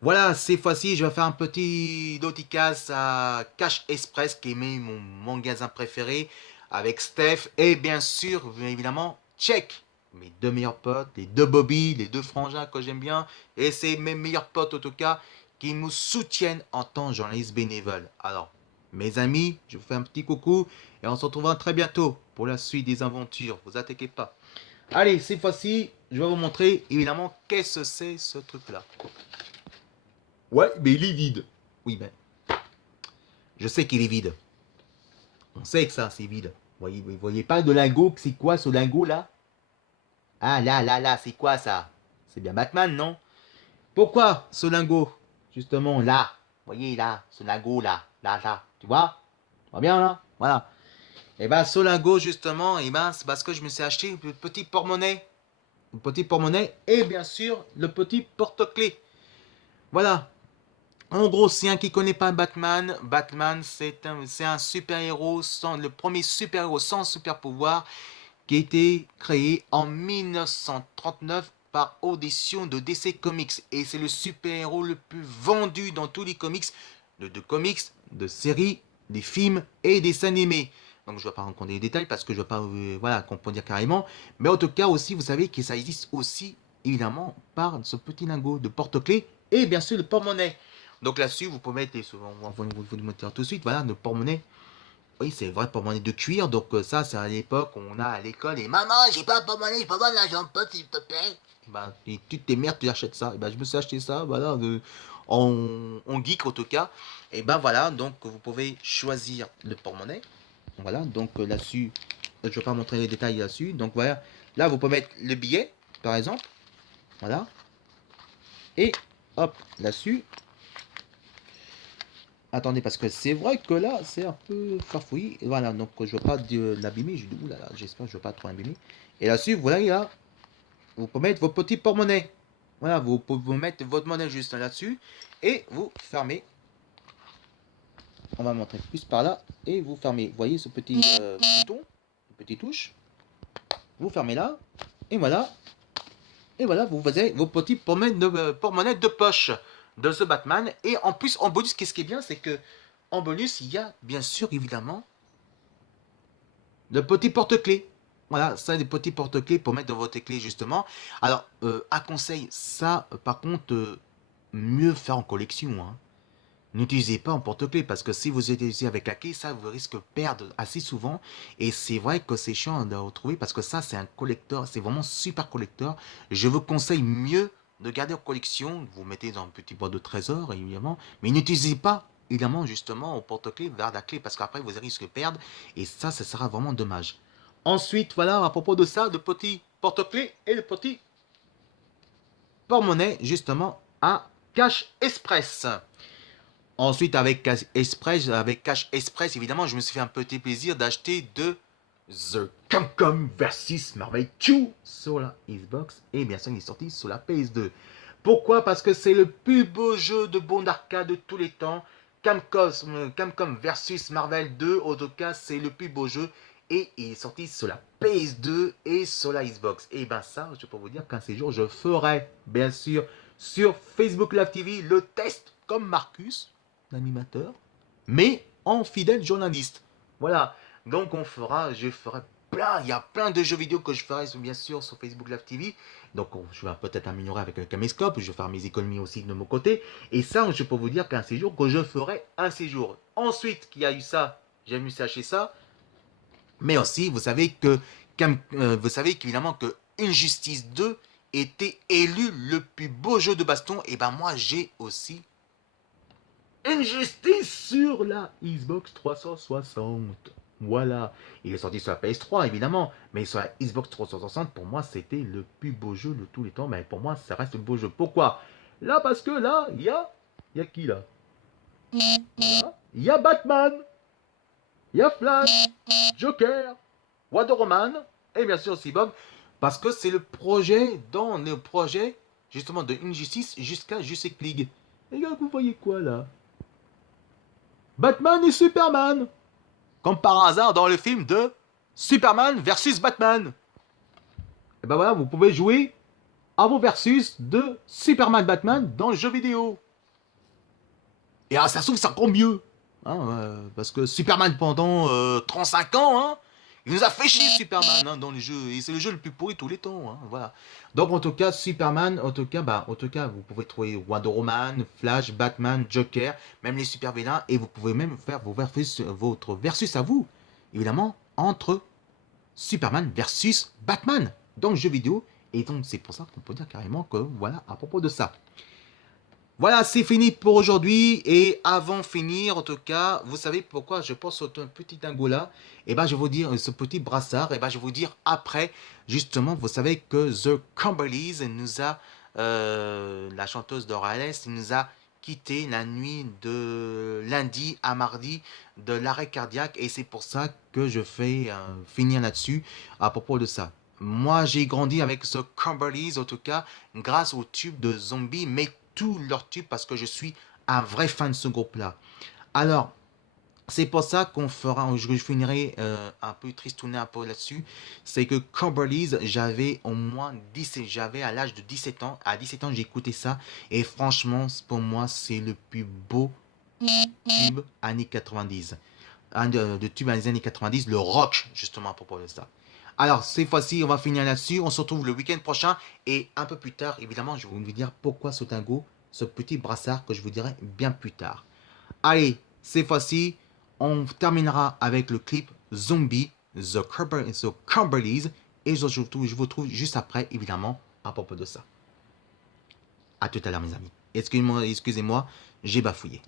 Voilà, cette fois-ci, je vais faire un petit dédicace à Cash Express, qui est mon magasin préféré, avec Steph et bien sûr, bien évidemment, Check, mes deux meilleurs potes, les deux Bobby, les deux frangins que j'aime bien, et c'est mes meilleurs potes en tout cas, qui nous soutiennent en tant que journaliste bénévole. Alors, mes amis, je vous fais un petit coucou, et on se retrouvera très bientôt pour la suite des aventures, vous inquiétez pas. Allez, cette fois-ci, je vais vous montrer évidemment qu'est-ce que c'est ce truc-là. Ouais, mais il est vide. Oui, ben, je sais qu'il est vide. On sait que ça, c'est vide. Vous voyez pas de lingot, c'est quoi ce lingot là? Ah là, là, là, c'est quoi ça? C'est bien Batman, non? Pourquoi ce lingot? Justement là. Vous voyez là, ce lingot là, là, là. Tu vois? Tu vois bien là? Voilà. Et ben ce lingot justement, et ben c'est parce que je me suis acheté le petit porte-monnaie. Le petit porte-monnaie et bien sûr le petit porte-clés. Voilà. En gros, si un qui connaît pas Batman, Batman c'est un super-héros, le premier super-héros sans super-pouvoir qui a été créé en 1939 par audition de DC Comics. Et c'est le super-héros le plus vendu dans tous les comics, de comics, de séries, des films et des animés. Donc je ne vais pas raconter les détails parce que je ne vais pas voilà, comprendre carrément. Mais en tout cas aussi, vous savez que ça existe aussi évidemment par ce petit lingot de porte-clés et bien sûr le porte-monnaie. Donc là-dessus, vous pouvez mettre, vous mettre tout de suite, voilà, le porte-monnaie. Oui, c'est vrai, porte-monnaie de cuir. Donc ça, c'est à l'époque où on a à l'école. Et maman, j'ai pas de porte-monnaie, j'ai pas de l'argent de pote, s'il te plaît. Ben, et tu t'émerdes, tu achètes ça. Et ben, je me suis acheté ça, voilà, en geek en tout cas. Et ben voilà, donc vous pouvez choisir le porte-monnaie. Voilà, donc là-dessus, je vais pas montrer les détails là-dessus. Donc voilà, là, vous pouvez mettre le billet, par exemple. Voilà. Et hop, là-dessus, attendez, parce que c'est vrai que là, c'est un peu farfouillis. Voilà, donc je ne veux pas l'abîmer. Je dis, oulala, j'espère que je ne veux pas trop abîmer. Et là-dessus, voilà, là, vous pouvez mettre vos petits porte-monnaies. Voilà, vous pouvez mettre votre monnaie juste là-dessus. Et vous fermez. On va montrer plus par là. Et vous fermez. Vous voyez ce petit bouton, une petite touche. Vous fermez là. Et voilà. Et voilà, vous avez vos petits porte-monnaies de poche de The Batman. Et en plus, en bonus, qu'est-ce qui est bien, c'est que en bonus, il y a bien sûr, évidemment, le petit porte-clés. Voilà, ça, des petits porte-clés pour mettre dans votre clé, justement. Alors, à conseil, ça, par contre, mieux faire en collection. Hein. N'utilisez pas en porte-clés parce que si vous utilisez avec la clé, ça, vous risquez de perdre assez souvent. Et c'est vrai que c'est chiant de retrouver parce que ça, c'est un collector. C'est vraiment super collector. Je vous conseille mieux de garder en collection. Vous mettez dans un petit boîte de trésor, évidemment. Mais n'utilisez pas, évidemment, justement, au porte-clés vers la clé parce qu'après, vous risquez de perdre. Et ça sera vraiment dommage. Ensuite, voilà, à propos de ça, de petits porte-clés et de petits porte-monnaie, justement, à Cash Express. Ensuite, avec Cash Express, évidemment, je me suis fait un petit plaisir d'acheter de The Capcom vs Marvel 2 sur la Xbox. Et bien sûr, il est sorti sur la PS2. Pourquoi? Parce que c'est le plus beau jeu de bon d'arcade de tous les temps. Capcom vs Marvel 2, en tout cas, c'est le plus beau jeu. Et il est sorti sur la PS2 et sur la Xbox. Et bien ça, je peux vous dire qu'un séjour, je ferai, bien sûr, sur Facebook Live TV, le test comme Marcus, l'animateur, mais en fidèle journaliste. Voilà. Donc je ferai plein, il y a plein de jeux vidéo que je ferai bien sûr sur Facebook Live TV. Donc je vais peut-être améliorer avec un caméscope, je vais faire mes économies aussi de mon côté. Et ça, je peux vous dire qu'un séjour, que je ferai un séjour. Ensuite, qu'il y a eu ça, j'ai mis acheter ça. Mais aussi, vous savez qu'évidemment que Injustice 2 était élu le plus beau jeu de baston. Et ben moi, j'ai aussi Injustice sur la Xbox 360. Voilà. Il est sorti sur la PS3, évidemment. Mais sur la Xbox 360, pour moi, c'était le plus beau jeu de tous les temps. Mais pour moi, ça reste le beau jeu. Pourquoi? Là, parce que là, il y a... Il y a qui, là? Il y a Batman. Il y a Flash. Joker. Wonder Woman. Et bien sûr, Cyborg. Parce que c'est le projet, dans le projet, justement, de Injustice jusqu'à Justice League. Et là, vous voyez quoi, là? Batman et Superman. Comme par hasard dans le film de Superman versus Batman. Et ben voilà, vous pouvez jouer à vos versus de Superman Batman dans le jeu vidéo. Et ah, ça se trouve, c'est encore mieux. Hein, parce que Superman, pendant 35 ans, hein, il nous a fait chier, Superman, hein, dans le jeu. Et c'est le jeu le plus pourri de tous les temps. Hein, voilà. Donc, en tout cas, Superman, en tout cas, vous pouvez trouver Wonder Woman, Flash, Batman, Joker, même les super vilains. Et vous pouvez même faire votre versus à vous. Évidemment, entre Superman versus Batman dans le jeu vidéo. Et donc, c'est pour ça qu'on peut dire carrément que, voilà, à propos de ça. Voilà, c'est fini pour aujourd'hui. Et avant de finir, en tout cas, vous savez pourquoi je pense au petit dingo là. Et ben, je vais vous dire, ce petit brassard, et ben, je vais vous dire après, justement, vous savez que The Cumberleys nous a, la chanteuse de Rales, nous a quitté la nuit de lundi à mardi de l'arrêt cardiaque. Et c'est pour ça que je fais finir là-dessus à propos de ça. Moi, j'ai grandi avec ce Cumberleys, en tout cas, grâce au tube de Zombie, mais tous leurs tubes parce que je suis un vrai fan de ce groupe-là. Alors, c'est pour ça qu'on fera, je finirai un peu tristouné un peu là-dessus. C'est que Cumberleys, j'avais au moins 17, j'avais à l'âge de 17 ans. À 17 ans, j'ai écouté ça. Et franchement, pour moi, c'est le plus beau tube années 90. Un de tube des années 90, le rock, justement, à propos de ça. Alors, cette fois-ci, on va finir là-dessus. On se retrouve le week-end prochain. Et un peu plus tard, évidemment, je vais vous dire pourquoi ce dingo, ce petit brassard que je vous dirai bien plus tard. Allez, cette fois-ci, on terminera avec le clip Zombie, The Cumberleys. Et je vous retrouve juste après, évidemment, à propos de ça. A tout à l'heure, mes amis. Excusez-moi, j'ai bafouillé.